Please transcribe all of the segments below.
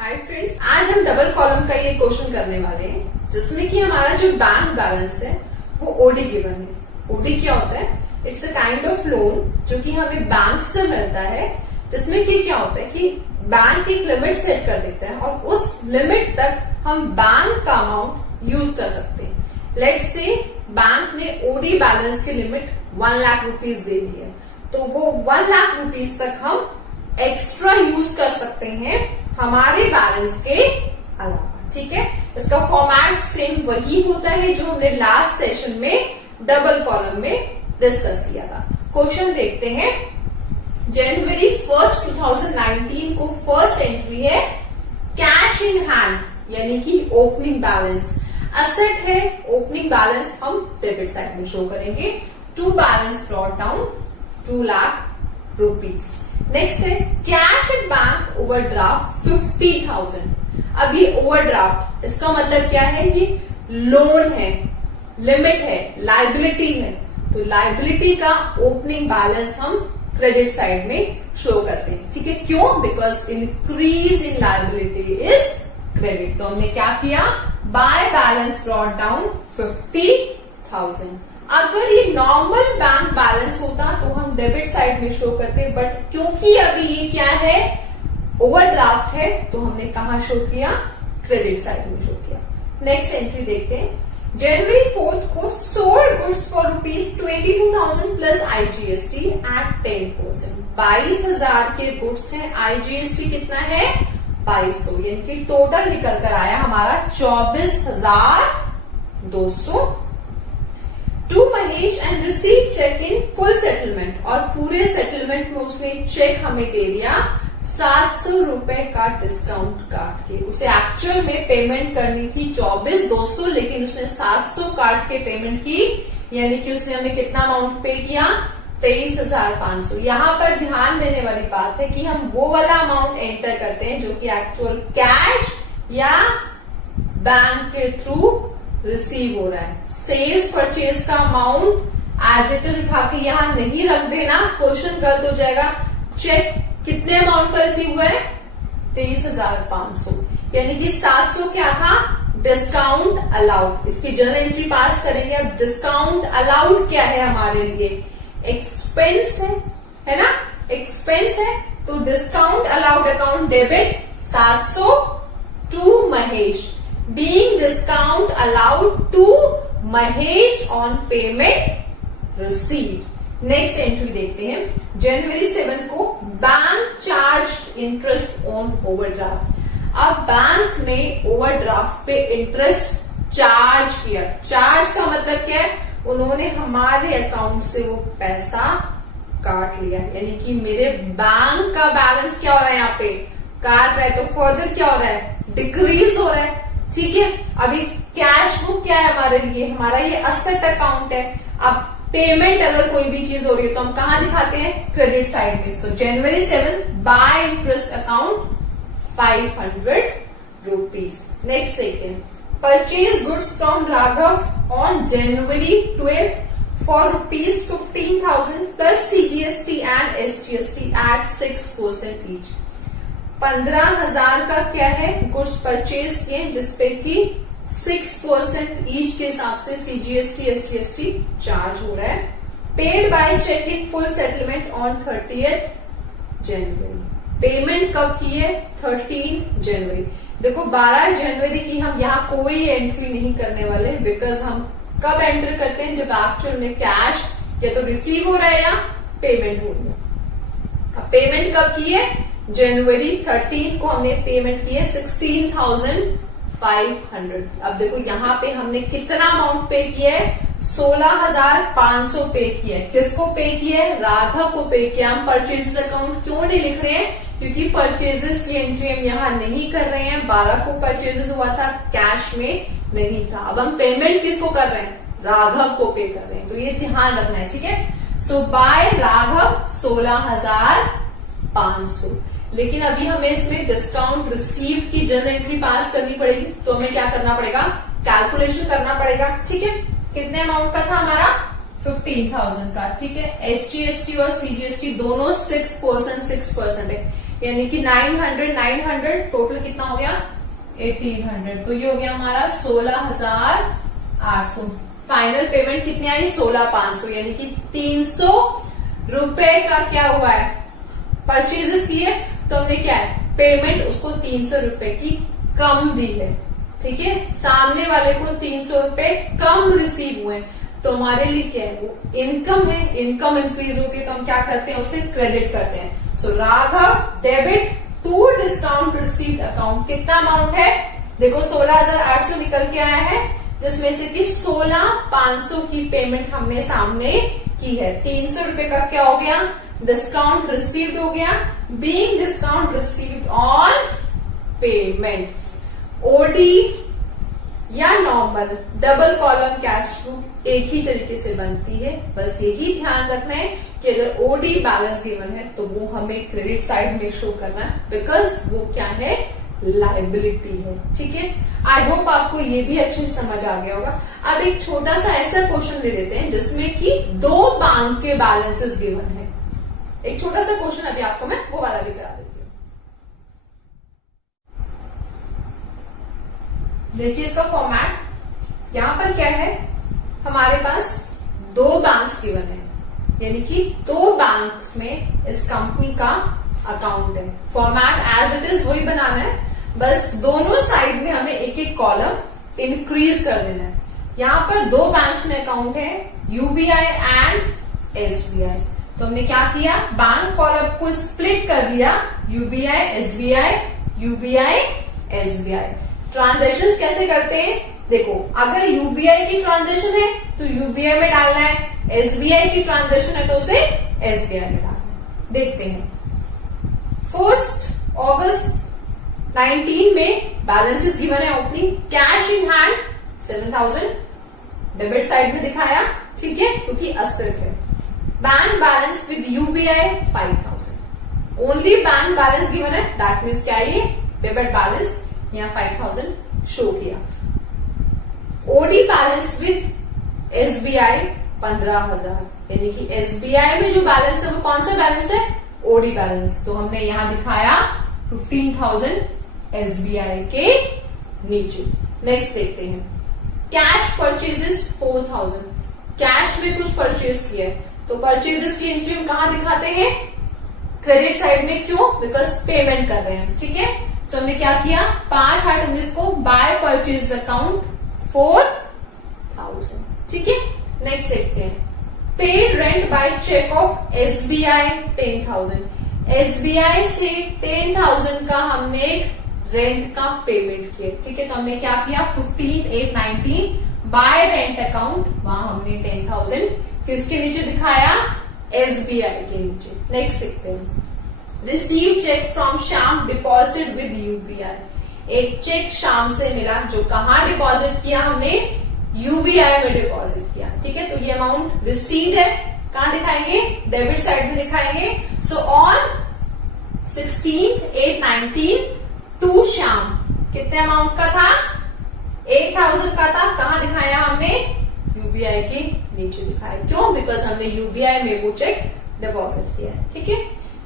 Hi friends, आज हम double column का ये क्वेश्चन करने वाले हैं जिसमें कि हमारा जो बैंक बैलेंस है वो ओडी गिवन है। ओडी क्या होता है? It's a kind of loan जो कि हमें बैंक से मिलता है, जिसमें कि क्या होता है कि बैंक एक लिमिट सेट कर देता है और उस लिमिट तक हम बैंक का अमाउंट यूज कर सकते हैं। लेट्स से बैंक ने ओडी बैलेंस की लिमिट 1 लाख रुपीज दे दी है, तो वो 1 लाख रुपीज तक हम एक्स्ट्रा यूज कर सकते हैं हमारे बैलेंस के अलावा। ठीक है, इसका फॉर्मेट सेम वही होता है जो हमने लास्ट सेशन में डबल कॉलम में डिस्कस किया था। क्वेश्चन देखते हैं। जनवरी 1, 2019 को फर्स्ट एंट्री है कैश इन हैंड यानी कि ओपनिंग बैलेंस। असेट है, ओपनिंग बैलेंस हम डेबिट साइड में शो करेंगे। To balance brought down 2 lakh rupees. Next है कैश इन बैंक ओवरड्राफ्ट 50,000। अब ये ओवरड्राफ्ट इसका मतलब क्या है? ये लोन है, लिमिट है, लाइबिलिटी है। तो लाइबिलिटी का ओपनिंग बैलेंस हम क्रेडिट साइड में शो करते हैं। ठीक है, क्यों? Because increase in liability is credit. तो हमने क्या किया? By balance brought down 50,000। अगर ये नॉर्मल बैंक बैलेंस होता तो हम डेबिट साइड में शो करते, बट क्योंकि अभी ये क्या है, ओवरड्राफ्ट है, तो हमने कहा शो किया? क्रेडिट साइड में शो किया। नेक्स्ट एंट्री देखते हैं। जनवरी 4 को sold goods for ₹22,000 plus IGST at 10%। 22,000 के गुड्स हैं, आईजीएसटी कितना है? 2200, यानी कि टोटल निकल कर आया हमारा 24,200। To Mahesh and receive cheque in full settlement, और पूरे सेटलमेंट में उसने चेक हमें दे दिया 700 रुपए का डिस्काउंट काट के। उसे एक्चुअल में पेमेंट करनी थी 24,200, लेकिन उसने 700 काट के पेमेंट की, यानी कि उसने हमें कितना अमाउंट पे किया? 23,500। यहाँ पर ध्यान देने वाली बात है कि हम वो वाला अमाउंट एंटर करते हैं जो कि एक्चुअल कैश या बैंक के थ्रू रिसीव हो रहा है। सेल्स परचेज का अमाउंट एज इट इज उठा के यहां नहीं रख देना, क्वेश्चन गलत हो जाएगा। चेक कितने अमाउंट का रिसीव हुआ है? 23,500, यानी कि 700 क्या था? Discount allowed. इसकी जर्नल एंट्री पास करेंगे। अब डिस्काउंट अलाउड क्या है हमारे लिए? एक्सपेंस है ना? एक्सपेंस है, तो discount allowed account debit 700 to Mahesh. Being discount allowed to Mahesh on payment received। Next entry देखते हैं। जनवरी 7 को bank charge interest on overdraft. अब बैंक ने ओवरड्राफ्ट पे इंटरेस्ट चार्ज किया। चार्ज का मतलब क्या है? उन्होंने हमारे अकाउंट से वो पैसा काट लिया, यानी कि मेरे बैंक का बैलेंस क्या हो रहा है? यहाँ पे काट रहा है, तो फर्दर क्या हो रहा है? डिक्रीज हो रहा है। ठीक है, अभी कैश बुक क्या है हमारे लिए? हमारा ये असेट अकाउंट है। अब पेमेंट अगर कोई भी चीज हो रही है तो हम कहां दिखाते हैं? क्रेडिट साइड में। So January 7 by interest account 500 rupees. Next देखते हैं। Purchase goods from Raghav on January 12 for ₹15,000 plus CGST and SGST at 6% each. 15,000 का क्या है? गुड्स परचेज किए जिसपे कि 6% ईच के हिसाब से सीजीएसटी एसजीएसटी चार्ज हो रहा है। Paid by cheque in full settlement on 30th January. Payment कब की है? 13 जनवरी। देखो 12 जनवरी की हम यहाँ कोई एंट्री नहीं करने वाले, बिकॉज हम कब एंटर करते हैं? जब एक्चुअल में कैश या तो रिसीव हो रहा है या पेमेंट हो रही है। अब पेमेंट कब की है? जनवरी 13 को हमने पेमेंट की है 16,500। अब देखो यहाँ पे हमने कितना अमाउंट पे किया है? 16,500 पे किया है। किसको पे किया है? राघव को पे किया। हम परचेजेस अकाउंट क्यों नहीं लिख रहे हैं? क्योंकि परचेजेस की एंट्री हम यहाँ नहीं कर रहे हैं। 12 को परचेजेस हुआ था, कैश में नहीं था। अब हम पेमेंट किसको कर रहे हैं? राघव को पे कर रहे हैं, तो ये ध्यान रखना है। ठीक है, सो बाय राघव 16,500। लेकिन अभी हमें इसमें डिस्काउंट रिसीव की जर्नल एंट्री पास करनी पड़ेगी, तो हमें क्या करना पड़ेगा? कैलकुलेशन करना पड़ेगा। ठीक है, कितने अमाउंट का था हमारा? 15,000 का। ठीक है, एसजीएसटी और सीजीएसटी दोनों 6% है। यानी कि 900 टोटल कितना हो गया 1800। तो ये हो गया हमारा 16,800। फाइनल पेमेंट कितनी आई 16,500, यानी कि 300 रुपए का क्या हुआ है परचेजेस किए, तो हमने क्या है पेमेंट उसको 300 रुपए की कम दी है। ठीक है, सामने वाले को 300 रुपए कम रिसीव हुए, तो हमारे लिए क्या है वो इनकम है। इनकम इंक्रीज होती है तो हम क्या करते हैं उसे क्रेडिट करते हैं। So Raghav debit to discount received account कितना अमाउंट है, देखो 16,800 निकल के आया है, जिसमें से कि 16,500 की पेमेंट हमने सामने की है। 300 रुपए का क्या हो गया डिस्काउंट रिसीव्ड हो गया। Being discount received on payment, ओडी या normal double column cash book एक ही तरीके से बनती है। बस यही ध्यान रखना है कि अगर ओडी बैलेंस गिवन है तो वो हमें क्रेडिट साइड में शो करना है, बिकॉज वो क्या है लाइबिलिटी है। ठीक है, आई होप आपको ये भी अच्छे से समझ आ गया होगा। अब एक छोटा सा ऐसा क्वेश्चन ले लेते हैं जिसमें कि 2 बैंक के बैलेंसेस गिवन है। एक छोटा सा क्वेश्चन अभी आपको मैं वो वाला भी करा देती हूँ। देखिए इसका फॉर्मेट, यहां पर क्या है हमारे पास 2 बैंक्स गिवन है, यानी कि 2 बैंक्स में इस कंपनी का अकाउंट है। फॉर्मेट एज इट इज वही बनाना है, बस दोनों साइड में हमें एक एक कॉलम इंक्रीज कर देना है। यहां पर 2 बैंक्स में अकाउंट है, यूबीआई एंड एसबीआई। तो हमने क्या किया बैंक कॉलम को स्प्लिट कर दिया, UBI SBI, UBI SBI. Transaction कैसे करते हैं, देखो अगर यूबीआई की ट्रांजेक्शन है तो यूबीआई में डालना है, एसबीआई की ट्रांजेक्शन है तो उसे एसबीआई में डालना है। देखते हैं 1 अगस्त 19 में बैलेंसेस गिवन है। Opening cash in hand 7,000 debit side में दिखाया, ठीक है, क्योंकि अस्तर है। Bank balance with UBI 5,000, only bank balance given है, दैट मीन्स क्या है ये डेबिट बैलेंस, यहाँ 5,000 शो किया। ओडी बैलेंस विद एसबीआई 15,000, यानी कि एसबीआई में जो बैलेंस है वो कौन सा बैलेंस है ओडी बैलेंस, तो हमने यहां दिखाया 15,000 एसबीआई के नीचे। नेक्स्ट देखते हैं कैश परचेजेस 4,000, कैश में कुछ परचेज किया है तो परचेजेस की एंट्री हम कहां दिखाते हैं क्रेडिट साइड में, क्यों, बिकॉज पेमेंट कर रहे हैं। ठीक है, तो हमने क्या किया 5/8/19 को बाय परचेज अकाउंट 4,000। ठीक है, नेक्स्ट देखते हैं paid rent by cheque of SBI 10,000, SBI से 10,000 का हमने रेंट का पेमेंट किया। ठीक है, तो हमने क्या किया 15/8/19 बाय रेंट अकाउंट, वहां हमने 10,000 किसके नीचे दिखाया एसबीआई के नीचे। नेक्स्ट देखते हैं receive cheque from Shyam deposit with UBI, एक चेक श्याम से मिला जो कहां डिपॉजिट किया हमने यूबीआई में डिपॉजिट किया। ठीक है, तो ये अमाउंट रिसीव्ड है, कहां दिखाएंगे डेबिट साइड में दिखाएंगे। सो ऑन 16/8/19 टू श्याम कितने अमाउंट का था 8,000 का था, कहां दिखाया हमने यूबीआई के नीचे दिखाया, क्यों, बिकॉज हमने यूबीआई में वो चेक डिपॉजिट किया है। ठीक है,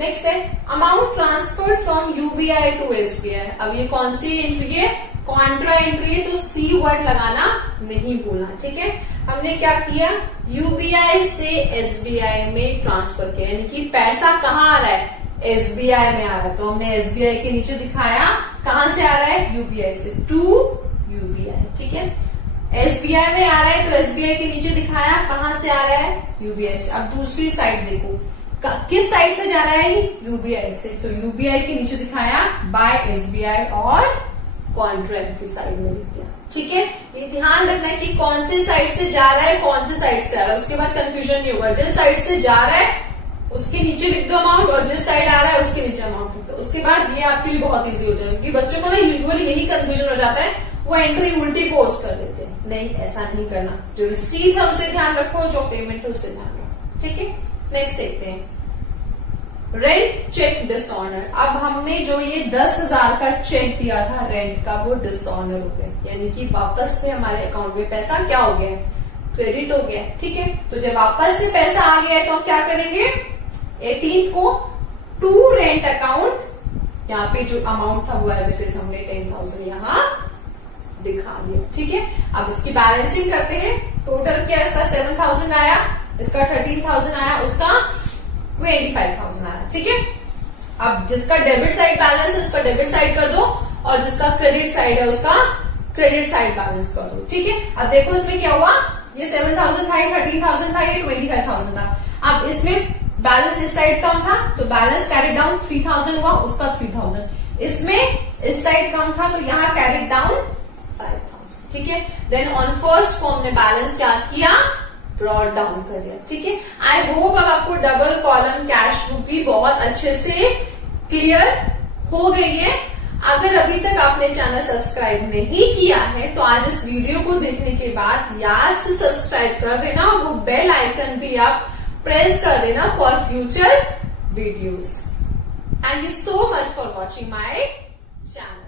नेक्स्ट है amount transferred from UBI to SBI. अब ये कौन सी एंट्री है कॉन्ट्रा एंट्री है, तो सी वर्ड लगाना नहीं भूलना। ठीक है, हमने क्या किया यूबीआई से एसबीआई में ट्रांसफर किया, यानी कि पैसा कहाँ आ रहा है एसबीआई में आ रहा है, तो हमने एसबीआई के नीचे दिखाया कहां से आ रहा है यूबीआई से टू यूबीआई। ठीक है, एसबीआई में आ रहा है तो एसबीआई के नीचे दिखाया कहां से आ रहा है यूबीआई से। अब दूसरी साइड देखो किस साइड से जा रहा है यूबीआई से, तो यूबीआई के नीचे दिखाया बाय एसबीआई और कॉन्ट्रा एंट्री साइड में लिख दिया। ठीक है, ये ध्यान रखना है कि कौन से साइड से जा रहा है कौन से साइड से आ रहा है, उसके बाद कंफ्यूजन नहीं होगा। जिस साइड से जा रहा है उसके नीचे लिख दो अमाउंट और जिस साइड आ रहा है उसके नीचे अमाउंट लिख दो, उसके बाद ये आपके लिए बहुत इजी हो जाएगा। क्योंकि बच्चों को ना यूजुअली यही कंफ्यूजन हो जाता है, वो एंट्री उल्टी पोस्ट कर देते हैं। नहीं, ऐसा नहीं करना, जो रिसीट है उसे ध्यान रखो, जो पेमेंट है उसे ध्यान रखो। ठीक है, नेक्स्ट देखते हैं रेंट चेक डिसऑनर। अब हमने जो ये 10,000 का चेक दिया था रेंट का वो डिसऑनर हो गया, यानी कि वापस से हमारे अकाउंट में पैसा क्या हो गया क्रेडिट हो गया। ठीक है, तो जब वापस से पैसा आ गया है तो हम क्या करेंगे 18th को टू रेंट अकाउंट यहाँ पे जो अमाउंट था वो एज इट इज हमने 10,000 यहाँ दिखा दिया। ठीक है, अब इसकी बैलेंसिंग करते हैं। टोटल क्या इसका 7,000 आया, इसका 13,000 आया, उसका 25,000 आया। ठीक है, अब जिसका डेबिट साइड बैलेंस है उसका डेबिट साइड कर दो और जिसका क्रेडिट साइड है उसका क्रेडिट साइड बैलेंस कर दो। ठीक है, अब देखो इसमें क्या हुआ, ये 7,000 था, 13,000 था, ये 25,000 था। अब इसमें बैलेंस इस साइड कम था तो बैलेंस कैरी डाउन 3,000 हुआ, उसका 3,000। इसमें इस साइड कम था तो यहाँ कैरी डाउन 5,000। ठीक है, देन ऑन फर्स्ट को हमने बैलेंस क्या किया, ब्रॉड डाउन कर दिया। ठीक है, आई होप अब आपको डबल कॉलम कैश बुक भी बहुत अच्छे से क्लियर हो गई है। अगर अभी तक आपने चैनल सब्सक्राइब नहीं किया है तो आज इस वीडियो को देखने के बाद याद से सब्सक्राइब कर देना और वो बेल आइकन भी आप प्रेस कर देना for future videos. Thank you so much for watching my channel.